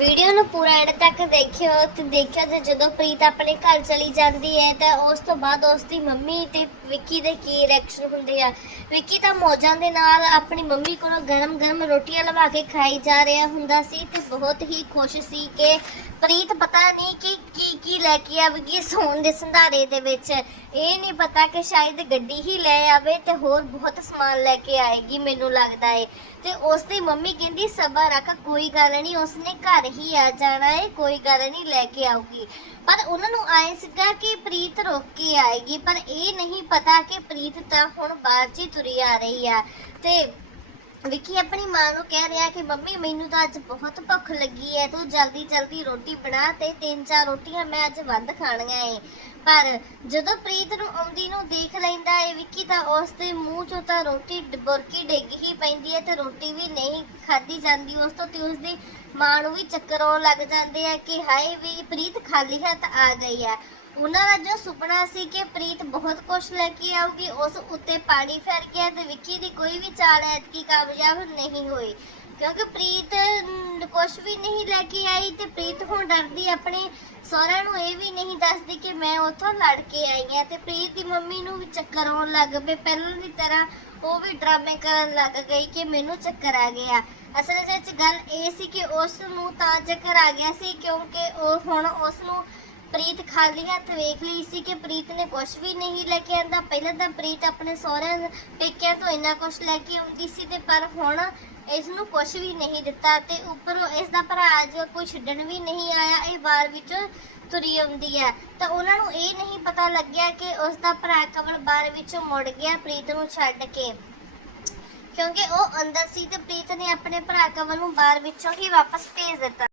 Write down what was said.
Video ਨੂੰ ਪੂਰਾ add ਤੱਕ ਦੇਖਿਓ ਤੇ ਦੇਖਿਓ ਤੇ ਜਦੋਂ ਪ੍ਰੀਤ ਆਪਣੇ ਘਰ ਚਲੀ ਜਾਂਦੀ ਹੈ ਤਾਂ ਉਸ ਤੋਂ ਬਾਅਦ ਉਸ ਦੀ ਮੰਮੀ ਤੇ ਵਿੱਕੀ ਦੇ ਕੀ ਰਿਐਕਸ਼ਨ ਹੁੰਦੇ ਆ? ਵਿੱਕੀ ਤਾਂ ਮੌਜਾਂ ਦੇ ਨਾਲ ਆਪਣੀ ਮੰਮੀ ਕੋਲੋਂ ਗਰਮ-ਗਰਮ ਰੋਟੀਆਂ ਲਵਾ ਕੇ ਖਾਈ ਜਾ ਰਿਹਾ ਹੁੰਦਾ ਸੀ ਤੇ ਬਹੁਤ ਹੀ ਖੁਸ਼ ਸੀ ਕਿ ਪ੍ਰੀਤ ਪਤਾ ਨਹੀਂ ਕਿ ਕੀ ਕੀ ਲੈ ਕੇ ਆਵੇਗੀ ਸੋਨ ਦੇ ਸੰਧਾਰੇ ਦੇ ਵਿੱਚ। ਇਹ ਨਹੀਂ ਪਤਾ ਕਿ ਸ਼ਾਇਦ ਗੱਡੀ ਹੀ ਲੈ ਆਵੇ ਤੇ ਹੋਰ ਬਹੁਤ ਸਮਾਨ ਲੈ ਕੇ ਆਏਗੀ ਮੈਨੂੰ ਲੱਗਦਾ ਏ। ਤੇ ਉਸ ਦੀ ਮੰਮੀ ਕਹਿੰਦੀ ਸਬਰ ਰੱਖ, ਕੋਈ ਗੱਲ ਨਹੀਂ, ਉਸਨੇ ਘਰ ਹੀ ਆ ਜਾਣਾ ਏ ਕੋਈ ਗੱਲ ਨਹੀਂ, ਲੈ ਕੇ ਆਊਗੀ। ਪਰ ਉਹਨਾਂ ਨੂੰ ਆਏ ਸੀਗਾ ਕਿ ਪ੍ਰੀਤ ਰੁਕ ਕੇ ਆਏਗੀ, ਪਰ ਇਹ ਨਹੀਂ ਪਤਾ ਕਿ ਪ੍ਰੀਤ ਤਾਂ ਹੁਣ ਬਾਹਰ 'ਚ ਤੁਰੀ ਆ ਰਹੀ ਆ। ਤੇ ਵਿੱਕੀ ਆਪਣੀ ਮਾਂ ਨੂੰ ਕਹਿ ਰਿਹਾ ਕਿ, ਮੰਮੀ, ਮੈਨੂੰ ਤਾਂ ਅੱਜ ਬਹੁਤ ਭੁੱਖ ਲੱਗੀ ਹੈ ਤੂੰ ਜਲਦੀ ਜਲਦੀ ਰੋਟੀ ਬਣਾ ਤੇ ਤਿੰਨ ਚਾਰ ਰੋਟੀਆਂ ਮੈਂ ਅੱਜ ਵੱਧ ਖਾਣੀਆਂ ਏ। ਪਰ ਜਦੋਂ ਪ੍ਰੀਤ ਨੂੰ ਆਉਂਦੀ ਨੂੰ ਦੇਖ ਲੈਂਦਾ ਏ, ਵਿੱਕੀ ਤਾਂ ਉਸ ਦੇ ਮੂੰਹ ਚੋਂ ਤਾਂ ਰੋਟੀ ਬੁਰਕੀ ਡਿੱਗ ਹੀ ਪੈਂਦੀ ਹੈ ਤੇ ਰੋਟੀ ਵੀ ਨਹੀਂ ਖਾਧੀ ਜਾਂਦੀ। ਉਸ ਤੋਂ ਤੇ ਉਸ ਦੀ ਮਾਂ ਨੂੰ ਵੀ ਚੱਕਰ ਆਉਣ ਲੱਗ ਜਾਂਦੇ ਆ ਕਿ ਹਾਏ ਵੀ ਪ੍ਰੀਤ ਖਾਲੀ ਹੱਥ ਆ ਗਈ ਹੈ ਉਹਨਾਂ ਦਾ ਜੋ ਸੁਪਨਾ ਸੀ ਕਿ ਪ੍ਰੀਤ ਬਹੁਤ ਕੁਝ ਲੈ ਕੇ ਆਊਗੀ, ਉਸ ਉੱਤੇ ਪਾਣੀ ਫਿਰ ਗਿਆ ਤੇ ਵਿੱਕੀ ਦੀ ਕੋਈ ਵੀ ਚਾਲ ਐਤਕੀ ਕਾਮਯਾਬ ਨਹੀਂ ਹੋਈ। ਕਿਉਂਕਿ ਪ੍ਰੀਤ ਕੁਝ ਵੀ ਨਹੀਂ ਲੈ ਕੇ ਆਈ ਤੇ ਪ੍ਰੀਤ ਹੁਣ ਡਰਦੀ ਆਪਣੇ ਸਹੁਰਿਆਂ ਨੂੰ ਇਹ ਵੀ ਨਹੀਂ ਦੱਸਦੀ ਕਿ ਮੈਂ ਉੱਥੋਂ ਲੜ ਕੇ ਆਈ ਹਾਂ ਤੇ ਪ੍ਰੀਤ ਦੀ ਮੰਮੀ ਨੂੰ ਵੀ ਚੱਕਰ ਆਉਣ ਲੱਗ ਪਏ। ਪਹਿਲਾਂ ਦੀ ਤਰ੍ਹਾਂ ਉਹ ਵੀ ਡਰਾਮੇ ਕਰਨ ਲੱਗ ਗਈ ਕਿ ਮੈਨੂੰ ਚੱਕਰ ਆ ਗਿਆ। ਅਸਲ ਵਿੱਚ ਗੱਲ ਇਹ ਸੀ ਕਿ ਉਸ ਨੂੰ ਤਾਂ ਚੱਕਰ ਆ ਗਿਆ ਸੀ ਕਿਉਂਕਿ ਉਹ ਹੁਣ ਉਸ ਨੂੰ ਪ੍ਰੀਤ ਖਾਲੀ ਹੱਥ ਵੇਖ ਲਈ ਸੀ ਕਿ ਪ੍ਰੀਤ ਨੇ ਕੁਝ ਵੀ ਨਹੀਂ ਲੈ ਕੇ ਆਂਦਾ। ਪਹਿਲਾਂ ਤਾਂ ਪ੍ਰੀਤ ਆਪਣੇ ਸਹੁਰਿਆਂ ਪੇਕਿਆਂ ਤੋਂ ਇੰਨਾ ਕੁਝ ਲੈ ਕੇ ਆਉਂਦੀ ਸੀ ਤੇ ਪਰ ਹੁਣ ਇਸ ਨੂੰ ਕੁਝ ਵੀ ਨਹੀਂ ਦਿੱਤਾ ਤੇ ਉੱਪਰੋਂ ਇਸ ਦਾ ਭਰਾ ਜੋ ਕੋਈ ਛੱਡਣ ਵੀ ਨਹੀਂ ਆਇਆ, ਇਹ ਬਾਰ ਵਿੱਚੋਂ ਤੁਰੀ ਆਉਂਦੀ ਹੈ। ਤਾਂ ਉਹਨਾਂ ਨੂੰ ਇਹ ਨਹੀਂ ਪਤਾ ਲੱਗਿਆ ਕਿ ਉਸ ਦਾ ਭਰਾ ਕਵਲ ਬਾਰ ਵਿੱਚੋਂ ਮੁੜ ਗਿਆ ਪ੍ਰੀਤ ਨੂੰ ਛੱਡ ਕੇ। ਕਿਉਂਕਿ ਉਹ ਅੰਦਰ ਸੀ ਤੇ ਪ੍ਰੀਤ ਨੇ ਆਪਣੇ ਭਰਾ ਕਵਲ ਨੂੰ ਬਾਰ ਵਿੱਚੋਂ ਹੀ ਵਾਪਸ ਭੇਜ ਦਿੱਤਾ।